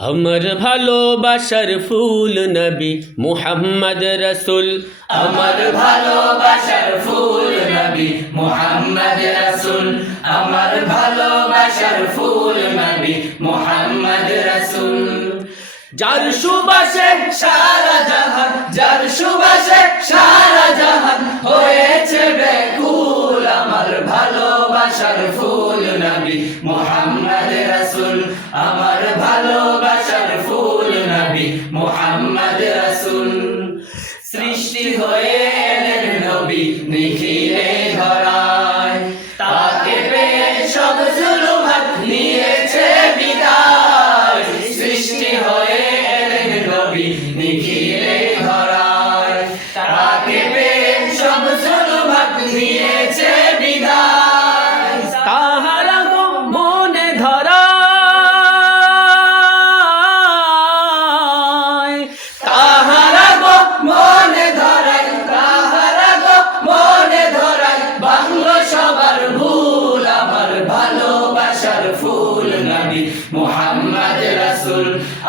আমার ভালোবাসার ফুল নবী মুহাম্মদ রসুল আমার ভালোবাসার ফুল নবী মোহাম্মদ রসুল আমার ভালোবাসার ফুল নবী মোহাম্মদ রসুল যার সুবাসে সারা জাহান যার সুবাসে সারা জাহান হয়েছে বেকুল আমার ভালোবাসার ফুল নবী মোহাম্মদ রসুল আমার নবী মোহাম্মদ সৃষ্টি হয়ে এলেন নবী, নিখিলে ধরায়। তাকে পেয়ে সব জুলুমাত নিয়েছে বিদায়। সৃষ্টি হয়ে এলেন নবী, নিখিলে ফুল নবী, মোহাম্মদ রাসুল,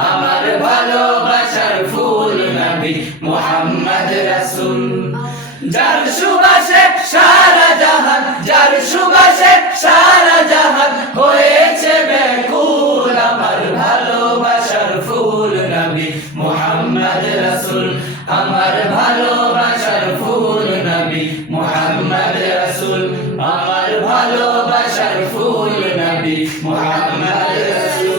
আমার ভালোবাসার ফুল নবী, মোহাম্মদ রাসুল। যার সুবাসে সারা জাহান, যার সুবাসে সারা জাহান হয়েছে বেকুল আমার ভালোবাসার ফুল নবী, মোহাম্মদ রাসুল, আমার ভালোবাসার ফুল নবী, মোহাম্মদ রাসুল, আমার ভালোবাসার ফুল Muhammad